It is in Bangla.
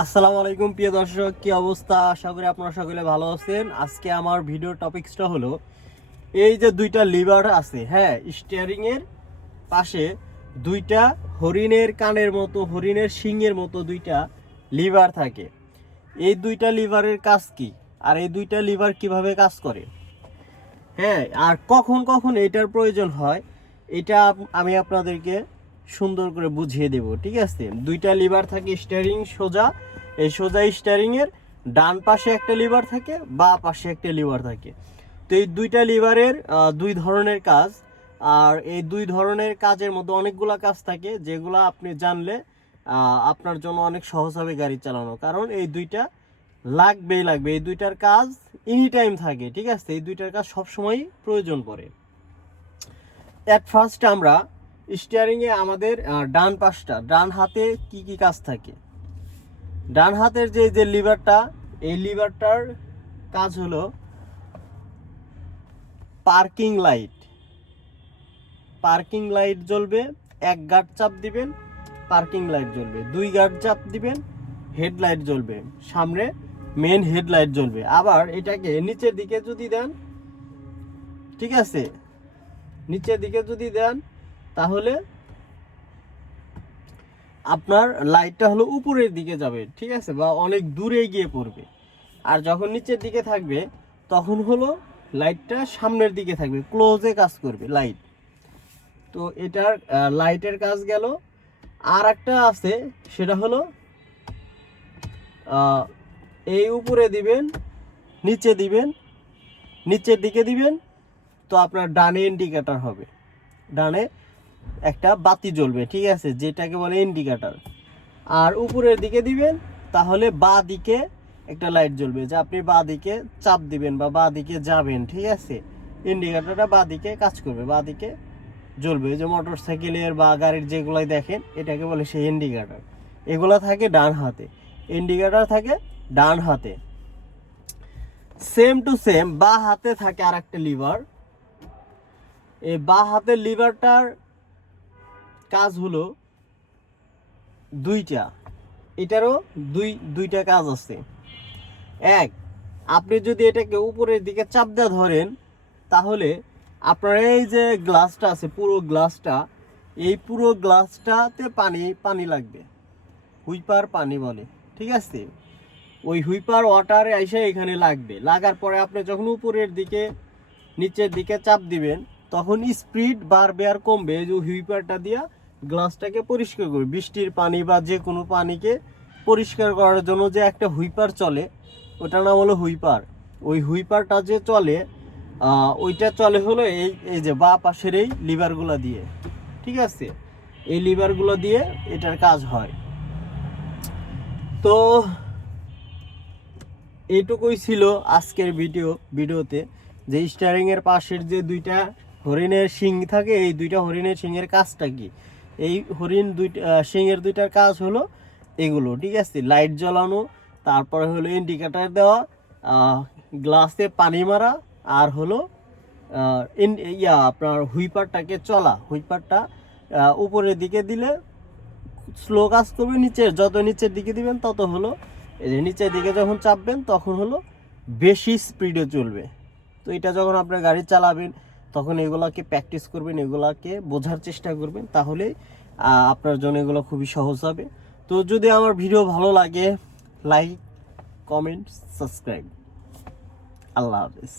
আসসালামু আলাইকুম প্রিয় দর্শক, কি অবস্থা? আশা করি আপনারা সকলে ভালো আছেন। আজকে আমার ভিডিও টপিকসটা হলো এই যে দুইটা লিভার আছে, হ্যাঁ, স্টিয়ারিং এর পাশে দুইটা হরিণের কানের মতো, হরিণের শিংয়ের মতো দুইটা লিভার থাকে। এই দুইটা লিভারের কাজ কি, আর এই দুইটা লিভার কিভাবে কাজ করে, হ্যাঁ, আর কখন কখন এটার প্রয়োজন হয়, এটা আমি আপনাদেরকে সুন্দর করে বুঝিয়ে দেব। ঠিক আছে, দুইটা লিভার থাকে স্টিয়ারিং সোজা, এই সোজা স্টিয়ারিং এর ডান পাশে একটা লিভার থাকে, বা পাশে একটা লিভার থাকে। তো এই দুইটা লিভারের দুই ধরনের কাজ, আর এই দুই ধরনের কাজের মধ্যে অনেকগুলা কাজ থাকে যেগুলো আপনি জানলে আপনার জন্য অনেক সহজ হবে গাড়ি চালানো। কারণ এই দুইটা লাগবেই লাগবে, এই দুইটার কাজ এনি টাইম থাকে। ঠিক আছে, এই দুইটার কাজ সবসময় প্রয়োজন পড়ে। এট ফার্স্ট আমরা স্টিয়ারিংয়ে আমাদের ডান পাশটা, ডান হাতে কি কি কাজ থাকে। ডান হাতের যে যে লিভারটা, এই লিভারটার কাজ হলো পার্কিং লাইট। পার্কিং লাইট জ্বলবে, এক গার্ড চাপ দিবেন পার্কিং লাইট জ্বলবে, দুই গার্ড চাপ দিবেন হেডলাইট জ্বলবে, সামনে মেন হেডলাইট জ্বলবে। আবার এটাকে নিচের দিকে যদি দেন, ঠিক আছে, নিচের দিকে যদি দেন তাহলে আপনার লাইটটা হলো উপরের দিকে যাবে, ঠিক আছে, বা অনেক দূরে গিয়ে পড়বে। আর যখন নিচের দিকে থাকবে তখন হলো লাইটটা সামনের দিকে থাকবে, ক্লোজে কাজ করবে লাইট। তো এটার লাইটের কাজ গেল। আর একটা আছে, সেটা হলো এই উপরে দিবেন, নিচে দিবেন, নিচের দিকে দিবেন, তো আপনার ডানে ইন্ডিকেটর হবে, ডানে একটা বাতি জ্বলবে, ঠিক আছে, যেটাকে বলে ইন্ডিকেটর। আর উপরের দিকে দিবেন তাহলে বাঁ দিকে একটা লাইট জ্বলবে, যে আপনি বাঁ দিকে চাপ দিবেন বা বাঁ দিকে যাবেন, ঠিক আছে, ইন্ডিকেটরটা বাঁ দিকে কাজ করবে, বাঁ দিকে জ্বলবে। যে মোটর সাইকেলের বা গাড়ির যেগুলাই দেখেন, এটাকে বলে সেই ইন্ডিকেটর। এগুলো থাকে ডান হাতে, ইন্ডিকেটর থাকে ডান হাতে। সেম টু সেম বাঁ হাতে থাকে আর একটা লিভার। এই বাঁ হাতের লিভারটার কাজ হলো দুইটা, এটারও দুইটা কাজ আছে। এক, আপনি যদি এটাকে উপরের দিকে চাপ দিয়ে ধরেন তাহলে আপনার এই যে গ্লাসটা আছে, পুরো গ্লাসটা, এই পুরো গ্লাসটাতে পানি পানি লাগবে, হুইপার পানি বলে, ঠিক আছে। ওই হুইপার ওয়াটারে এসে এখানে লাগবে, লাগার পরে আপনি যখন উপরের দিকে নিচের দিকে চাপ দিবেন তখন স্পিড বাড়বে আর কমবে। এই যে হুইপারটা দিয়া গ্লাসটাকে পরিষ্কার করবে, বৃষ্টির পানি বা যে কোনো পানিকে পরিষ্কার করার জন্য যে একটা হুইপার চলে, ওটার নাম হলো হুইপার। ওই হুইপারটা যে চলে, ওইটা চলে হলো এই এই যে বাঁ পাশের এই লিভারগুলো দিয়ে, ঠিক আছে, এই লিভারগুলো দিয়ে এটার কাজ হয়। তো এইটুকুই ছিল আজকের ভিডিওতে, যে স্টিয়ারিংয়ের পাশের যে দুইটা হরিণের শিং থাকে, এই দুইটা হরিণের শিংয়ের কাজটা কি। এই হরিণ দুইটা শিংয়ের দুইটার কাজ হলো এগুলো, ঠিক আছে, লাইট জ্বালানো, তারপরে হলো ইন্ডিকেটার দেওয়া, গ্লাসে পানি মারা, আর হলো আপনার হুইপারটাকে চলা, হুইপারটা উপরের দিকে দিলে স্লো কাজ করবে, যত নিচের দিকে দিবেন তত হলো, এই যে নিচের দিকে যখন চাপবেন তখন হলো বেশি স্পিডে চলবে। তো এটা যখন আপনার গাড়ি চালাবেন তখন এগুলাকে প্র্যাকটিস করবেন, এগুলাকে বোঝার চেষ্টা করবেন, তাহলেই আপনার জন্য এগুলো খুবই সহজ হবে। তো যদি আমার ভিডিও ভালো লাগে, লাইক, কমেন্ট, সাবস্ক্রাইব। আল্লাহ হাফেজ।